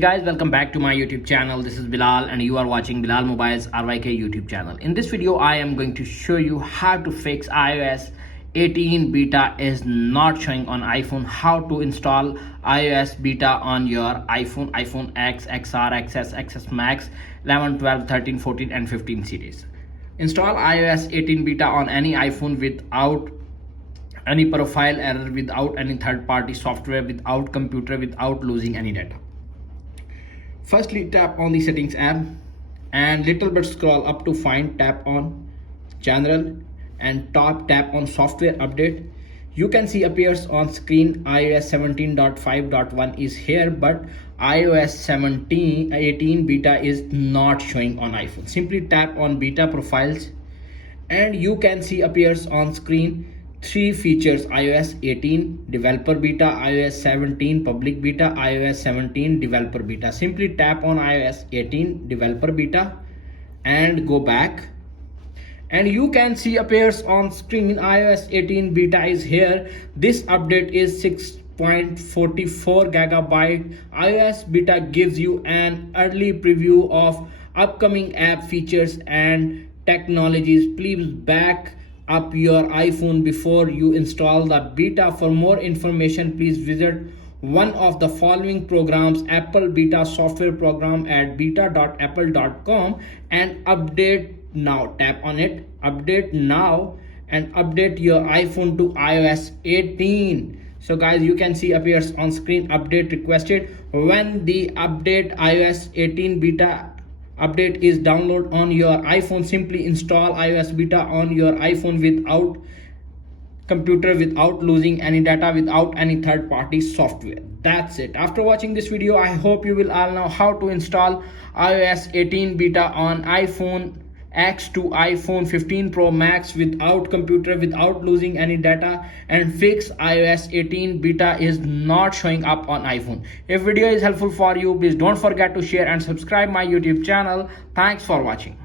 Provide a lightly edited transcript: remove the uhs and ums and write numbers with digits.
Guys, welcome back to my YouTube channel. This is Bilal and you are watching Bilal Mobile's RYK YouTube channel. In this video I am going to show you how to fix iOS 18 beta is not showing on iPhone, how to install iOS beta on your iPhone X, XR, XS, XS Max, 11, 12, 13, 14 and 15 series. Install iOS 18 beta on any iPhone without any profile error, without any third-party software, without computer, without losing any data. Firstly, tap on the settings app and little bit scroll up to find, tap on general and tap on software update. You can see appears on screen iOS 17.5.1 is here, but iOS 18 beta is not showing on iPhone. Simply tap on beta profiles and you can see appears on screen three features: iOS 18 developer beta, iOS 17 public beta, iOS 17 developer beta. Simply tap on iOS 18 developer beta and go back and you can see appears on screen iOS 18 beta is here. This update is 6.44 gigabyte. iOS beta gives you an early preview of upcoming app features and technologies. Please back up your iPhone before you install the beta. For more information, please visit one of the following programs: Apple Beta Software Program at beta.apple.com and update now. Tap on it, update now and update your iPhone to iOS 18. So guys, you can see appears on screen update requested. When the update iOS 18 beta update is download on your iPhone, simply install iOS beta on your iPhone without computer, without losing any data, without any third-party software. That's it. After watching this video, I hope you will all know how to install iOS 18 beta on iPhone X to iPhone 15 Pro Max without computer, without losing any data, and fix iOS 18 beta is not showing up on iPhone. If video is helpful for you, please don't forget to share and subscribe my YouTube channel. Thanks for watching.